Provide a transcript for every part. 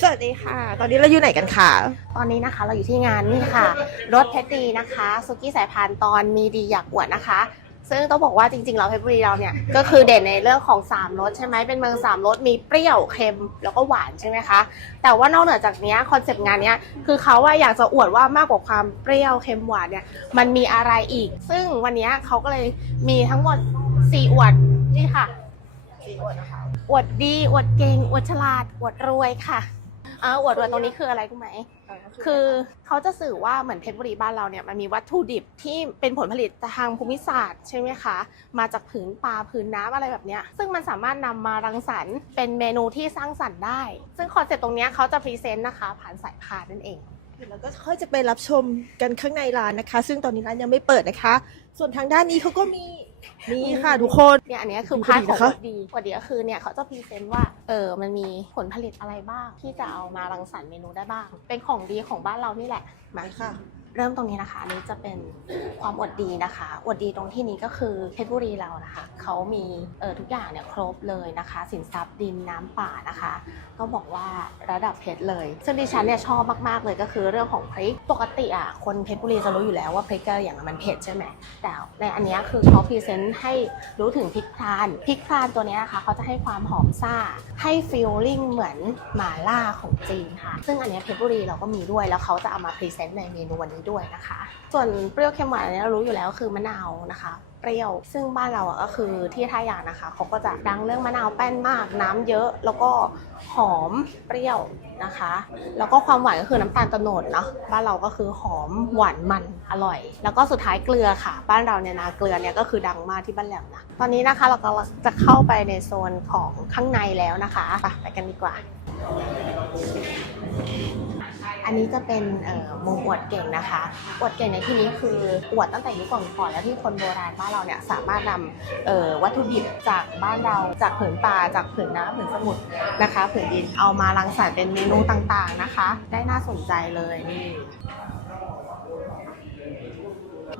สวัสดีค่ะ ตอนนี้เราอยู่ไหนกันคะตอนนี้นะคะเราอยู่ที่งานนี่ค่ะ รถเพชรดีนะคะสุกี้สายพานตอนมีดีอยากอวดนะคะ ซึ่งต้องบอกว่าจริงๆเราเพชรบุรีเราเนี่ยก็คือเด่นในเรื่องของ3รสใช่ไหมเป็นเมือง3รสมีเปรี้ยวเค็มแล้วก็หวานใช่ไหมคะแต่ว่านอกเหนือจากนี้คอนเซปต์งานเนี้ยคือเขาว่าอยากจะอวดว่ามากกว่าความเปรี้ยวเค็มหวานเนี่ยมันมีอะไรอีก ซึ่งวันนี้เขาก็เลยมีทั้งหมด4อวดนี่ค่ะสี่อวดนะคะอวดดีอวดเก่งอวดฉลาดอวดรวยค่ะ เอออวดรวยตรงนี้คืออะไรรู้ไหม คือเขาจะสื่อว่าเหมือนเพชรบุรีบ้านเราเนี่ยมันมีวัตถุดิบที่เป็นผลผลิตทางภูมิศาสตร์ใช่ไหมคะ มาจากผืนป่าผืนน้ำอะไรแบบเนี้ย ซึ่งมันสามารถนำมารังสรรค์เป็นเมนูที่สร้างสรรค์ได้ ซึ่งคอนเซ็ปต์ตรงเนี้ยเขาจะพรีเซนต์นะคะ ผ่านสายพานนั่นเองเดี๋ยวเราก็ค่อยจะไปรับชมกันข้างในร้านนะคะ ซึ่งตอนนี้ร้านยังไม่เปิดนะคะ ส่วนทางด้านนี้เขาก็มี นี่ค่ะทุกคน เนี่ยอันเนี้ยคือดูพาร์ทของดีนะคะวัดดีวัดดีก็คือเนี่ยเขาจะพรีเซนต์ว่าเออมันมีผลผลิตอะไรบ้างที่จะเอามารังสรรค์เมนูได้บ้าง เป็นของดีของบ้านเรานี่แหละมาค่ะ เริ่มตรงนี้นะคะนี้จะเป็นความอดดีนะคะอดดีตรงที่นี้ก็คือเพชรบุรีเรานะคะเขามีเออทุกอย่างเนี่ยครบเลยนะคะ สินทรัพย์ดินน้ำป่านะคะ ก็บอกว่าระดับเพชรเลย ซึ่งดิฉันเนี่ยชอบมากๆเลยก็คือเรื่องของพริกปกติอะคนเพชรบุรีจะรู้อยู่แล้วว่าพริกก็อย่างมันเผ็ดใช่ไหมแต่ในอันนี้คือเขาพรีเซนต์ให้รู้ถึงพริกพรานพริกพรานตัวนี้นะคะเขาจะให้ความหอมซ่าให้ฟีลลิ่งเหมือนหม่าล่าของจีนค่ะซึ่งอันนี้เพชรบุรีเราก็มีด้วยแล้วเขาจะเอามาพรีเซนต์ในเมนูวันนี้ด้วยนะคะ ส่วนเปรี้ยวเค็มหวานอันนี้เรารู้อยู่แล้วคือมะนาวนะคะ เปรี้ยวซึ่งบ้านเราอะก็คือที่ท่ายางนะคะเขาก็จะดังเรื่องมะนาวแป้นมาก น้ำเยอะแล้วก็หอมเปรี้ยวนะคะ แล้วก็ความหวานก็คือน้ำตาลโนดเนาะบ้านเราก็คือหอมหวานมันอร่อย แล้วก็สุดท้ายเกลือค่ะ บ้านเราเนี่ยนะเกลือเนี่ยก็คือดังมากที่บ้านแหลมนะตอนนี้นะคะเราก็จะเข้าไปในโซนของข้างในแล้วนะคะไปไปกันดีกว่า อันนี้จะเป็นมุมอวดเก่งนะคะ อวดเก่งในที่นี้คืออวดตั้งแต่ยุคก่อนๆแล้วที่คนโบราณบ้านเราเนี่ยสามารถนำวัตถุดิบจากบ้านเราจากผืนป่าจากผืนน้ำผืนสมุทรนะคะผืนดินเอามารังสรรค์เป็นเมนูต่างๆนะคะ ได้น่าสนใจเลยนี่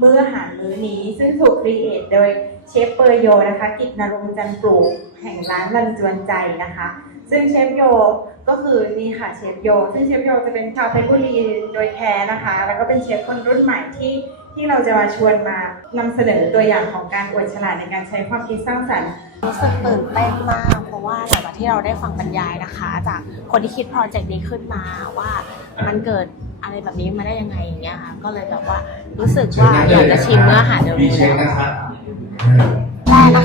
มื้ออาหารมื้อนี้ซึ่งถูกครีเอทโดยเชฟเปอร์โยนะคะ กิจนรงจันปลูกแห่งร้านรันจวนใจนะคะ ซึ่งเชฟโยก็คือนี่ค่ะเชฟโย ซึ่งเชฟโยจะเป็นชาวเพชรบุรีโดยแท้นะคะ แล้วก็เป็นเชฟคนรุ่นใหม่ที่ที่เราจะมาชวนมานำเสนอตัวอย่างของการอวดฉลาดในการใช้ความคิดสร้างสรรค์รู้สึกตื่นเต้นมาก เพราะว่าหลังจากที่เราได้ฟังบรรยายนะคะ จากคนที่คิดโปรเจกต์นี้ขึ้นมาว่ามันเกิดอะไรแบบนี้มาได้ยังไงอย่างเงี้ยค่ะก็เลยแบบว่ารู้สึกว่าอยากจะชิมเนื้ออาหารเดี๋ยวมีนี้เช็คแล้ว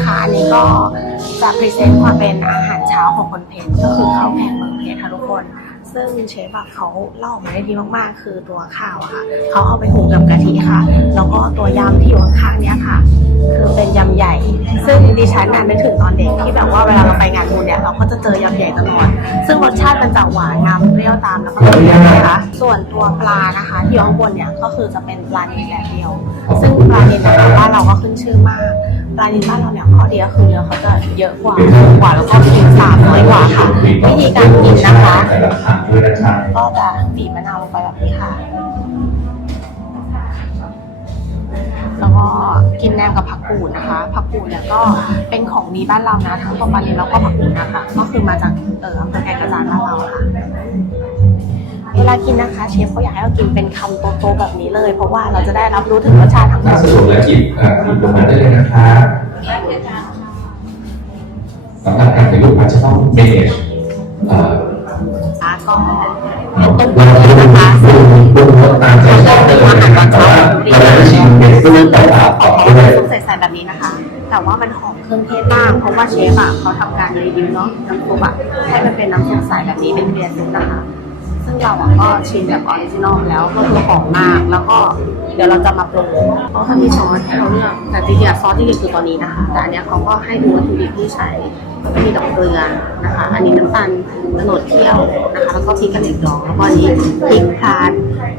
นะคะ อันนี้ก็จะพรีเซนต์ความเป็นอาหารเช้าของคนเพชรก็คือข้าวแกงเมืองเพชรค่ะทุกคน ซึ่งเชฟอะเขาเล่าออกมาได้ดีมากๆ คือตัวข้าวอะค่ะเขาเอาไปหุงกับกะทิค่ะ แล้วก็ตัวยำที่อยู่ข้างๆเนี้ยค่ะ คือเป็นยำใหญ่ ซึ่งดิฉันน่ะนึกถึงตอนเด็กที่แบบว่าเวลาเราไปงานบุญเนี่ยเราก็จะเจอยำใหญ่ตลอด ซึ่งรสชาติมันจะหวานนำเปรี้ยวตามแล้วก็เผ็ดนะคะ ส่วนตัวปลานะคะที่อยู่ข้างบนเนี่ยก็คือจะเป็นปลาเนิลแดดเดียว ซึ่งปลาเนิลนะคะบ้านเราก็ขึ้นชื่อมาก ปลาเนิลบ้านเราเนี่ยข้อดีก็คือเนื้อเขาจะเยอะกว่ากว่าแล้วก็กินสามน้อยกว่าค่ะวิธีการกินนะคะก็จะบีบมะนาวลงไปแบบนี้ค่ะ แล้วก็กินแนมกับผักกูดนะคะ ผักกูดเนี่ยก็เป็นของดีบ้านเรานะ ทั้งตัวปลาเนแล้วก็ผักกูดนะคะ ก็คือมาจากเอออำเภอแก่งกระจานบ้านเราค่ะ เวลากินนะคะเชฟเขาอยากให้เรากินเป็นคำโตๆแบบนี้เลย เพราะว่าเราจะได้รับรู้ถึงรสชาติทั้งหมถ้าดสะดวกแล้วหยิบเอ่อหยิบลงมาได้เลยนะครับสำหรับการถ่ายรูปอาจจะต้อง manage เอ่อก็เป็นต้มยำนะคะซึ่งปรุงรสตามใจชอบเลยนะครับแต่ว่าเราได้ชิมเป็นรูปแบบขอต่องไปเขาด้วยซุปใส่ๆแบบนี้นะคะ แต่ว่ามันหอมเครื่องเทศมากเพราะว่าเชฟอะเขาทำการรีวิวเนาะน้ำซุปอะให้มันเป็นน้ำซุปใสแบบนี้เป็นเบียร์ซุปนะคะ ซึ่งเราอะก็ชิมแบบออริจินอลแล้วก็คือหอมมากแล้วก็เดี๋ยวเราจะมาปรุงเพราะเขามีซอสให้เราเลือกแต่จริงๆอะซอสที่เลือกคือตอนนี้นะคะ แต่อันเนี้ยเขาก็ให้ดูวัตถุดิบที่ใช้ก็มีดอกเกลือนะคะ อันนี้น้ำตาลตะโนดเคี่ยวนะคะ แล้วก็พริกกระเหรี่ยงดอง แล้วก็อันนี้พริกพราน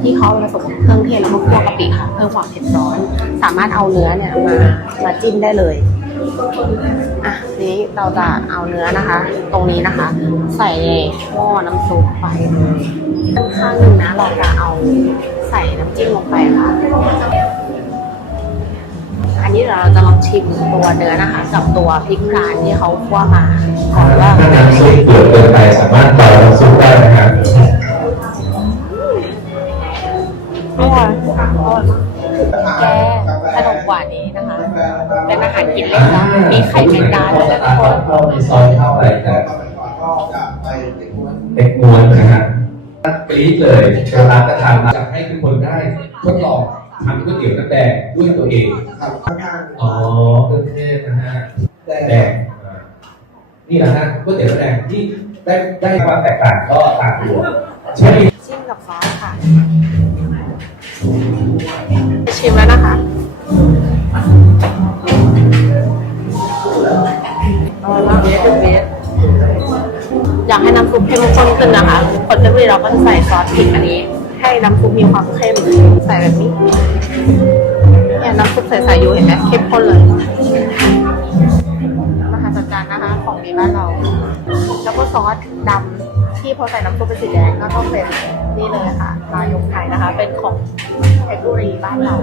ที่เขาผสมกับเครื่องเทศแล้วก็คั่วกะปิค่ะเพิ่มความเผ็ดร้อน สามารถเอาเนื้อเนี่ยมามาจิ้มได้เลย อะทีนี้เราจะเอาเนื้อนะคะ ตรงนี้นะคะ ใส่ในหม้อน้ำซุปไปเลยข้างหนึ่งนะเราจะเอาใส่น้ำจิ้มลงไปค่ะ อันนี้เดี๋ยวเราจะลองชิมตัวเนื้อนะคะ กับตัวพริกกรานที่เขาคั่วมาก่อนว่าถ้าน้ำซุปเดือดเกินไปสามารถเบาน้ำซุปได้นะครับอร่อยแกขนมห วานนี้นะคะ เป็นอาหารกินเล่นนะมีไข่แมงดาด้วยนะทุกคนก็มีซอสเข้าไปแต่เด็กม้วนนะฮะกรี๊ดเลยเวลาจะทานอยากให้ทุกคนได้ทดลองทำก๋วยเตี๋ยวน้ำแดงด้วยตัวเองอ๋อเครื่องเทศนะฮะแดงอ่านี่แหละฮะก๋วยเตี๋ยวน้ำแดงที่ได้ได้ความแตกต่างก็ตามตัวใช่จิ้มกับซอสค่ะไปชิมแล้วนะคะากให้น้ำซุปเข้มข้นขึ้นนะคะคนเพชรบุรีเราก็จะใส่ซอสพริกอันนี้ ให้น้ำซุปมีความเข้มใส่แบบนี้เนี่ยน้ำซุปใสใสอยู่เห็นไหมเข้มข้นเลยมหัศจรรย์นะคะ ของดีบ้านเรา แล้วก็ซอสดำ ที่พอใส่น้ำซุปเป็นสีแดงก็ต้องเป็นนี่เลยค่ะลายงไทยนะคะ เป็นของเพชรบุรีบ้านเรา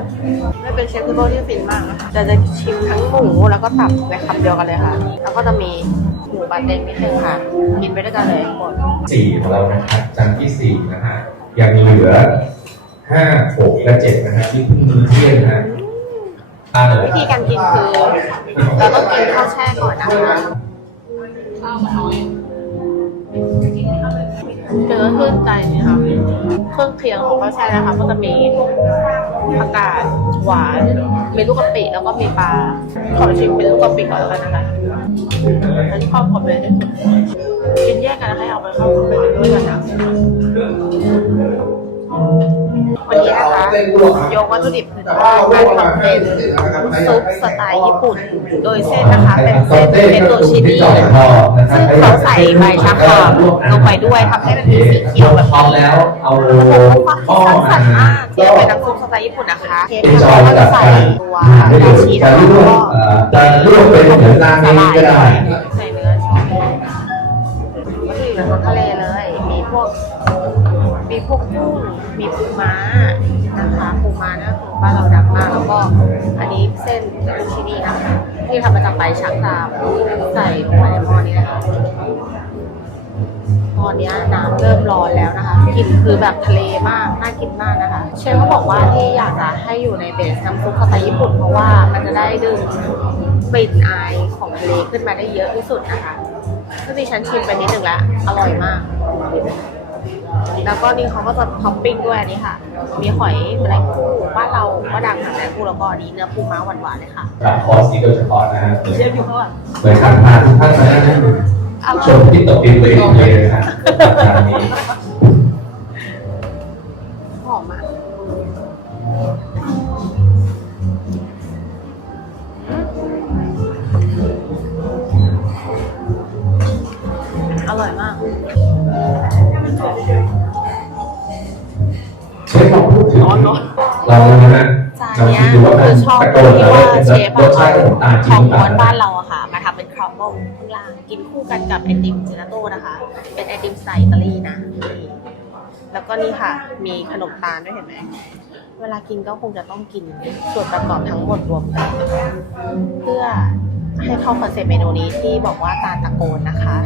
ไม่เป็นเชฟเทเบิลที่ฟินมากนะคะจะจะชิมทั้งหมูแล้วก็ตับในคำเดียวกันเลยค่ะ แล้วก็จะมีหมูบาเต็งนิดนึงค่ะ กินไปด้วยกันเลยหมดสี่ของเรานะครับจานที่สี่นะฮะยังเหลือห้าหกและเจ็ดนะฮะที่เพิ่งมื้อเที่ยงนะฮะทานเลยวิธีการกินคือเราต้องกินข้าวแช่ก่อนนะคะ เนื้อขึ้นใจนี่ค่ะเครื่องเคียงของข้าวแช่นะคะก็จะมีผักกาดหวาน มีลูกกะปิแล้วก็มีปลา ขอชิมเป็นลูกกะปิก่อนแล้วกันนะคะอันนี้ครอบครัวเลยกินแยกกันให้เอาไปเข้าไปด้วยกันนะ วันนี้นะคะยกวัตถุดิบคือการทำเป็นซุปสไตล์ญี่ปุ่น โดยเส้นนะคะเป็นเส้นเฟตโตชินีซึ่งเขาใส่ใบชะครามลงไปด้วยทำให้มันมีสีเขียวแบบพร้อมนี้แล้วเอาความหม้อคิดสร้างมาสรรค์มากที่เป็นน้ำซุปสไตล์ญี่ปุ่นนะคะเชฟเป็นจเขาอยก็กัจะบใส่การตัวทานได้เลดายชีสจะแล้วลวกก็เอ่อจะลวกเป็นเหมือนราเมงก็ได้ใส่เนื้อชอบก็คืออยู่ในท้องทะเลเลยมีพวก มีพวกกุ้งมีปูม้านะคะปูม้านี่ยคือบ้านเราดังมากแล้วก็อันนี้เส้นลูชินีนะคะที่ทำมาจากใบชักดามใส่ลงไปในหม้อนี้นะคะตอนนี้น้ำเริ่มร้อนแล้วนะคะกลิ่นคือแบบทะเลมากน่ากินมากนะคะเชฟเขาบอกว่าที่อยากจะให้อยู่ในเบสน้ำซุปสไตล์ญี่ปุ่นเพราะว่ามันจะได้ดึงกลิ่นอายของทะเลขึ้นมาได้เยอะที่สุดนะคะซึ่งดิฉันชิมไปนิดหนึ่งแล้วอร่อยมาก แล้วก็นี่เขาก็จะท็อปปิ้งด้วยอันนี้ค่ะ มีหอยแมลงภู่บ้านเราก็ดังทางแมลงภู่แล้วก็อันนี้เนื้อปูม้าหวานๆเลยค่ะรับคอร์สนี้โดยเฉพาะนะฮะเชฟอยู่ข้างหลังเหมือนการพาทุกท่านมานั่งอร่ชอยมที่ตกดินตัวเองเลยนะฮะทางนี้หอมมากอร่อยมาก เชฟลองพูดถึงร้อนเนอะ เรานะฮะจานลองเนี้คิยดดูว่ามัคืนอชอบตะโกที่แล้วว่าเชฟรสชาติของตาจขริองหรือเปม้ล่าวนบ้านเราอะค่ะ มาทำเป็นครัมเบิลข้างล่างกินคู่กันกับไอติมเจลาโต้นะคะ เป็นไอติมสไตล์อิตาลีนะนี่แล้วก็นี่ค่ะ มีขนมตาลด้วยเห็นไหมเวลากินก็คงจะต้องกินส่วนประกอบทั้งหมดรวมกัน เพื่อให้เข้าคอนเซ็ปต์เมนูนี้ที่บอกว่าตาลตะโกนนะคะ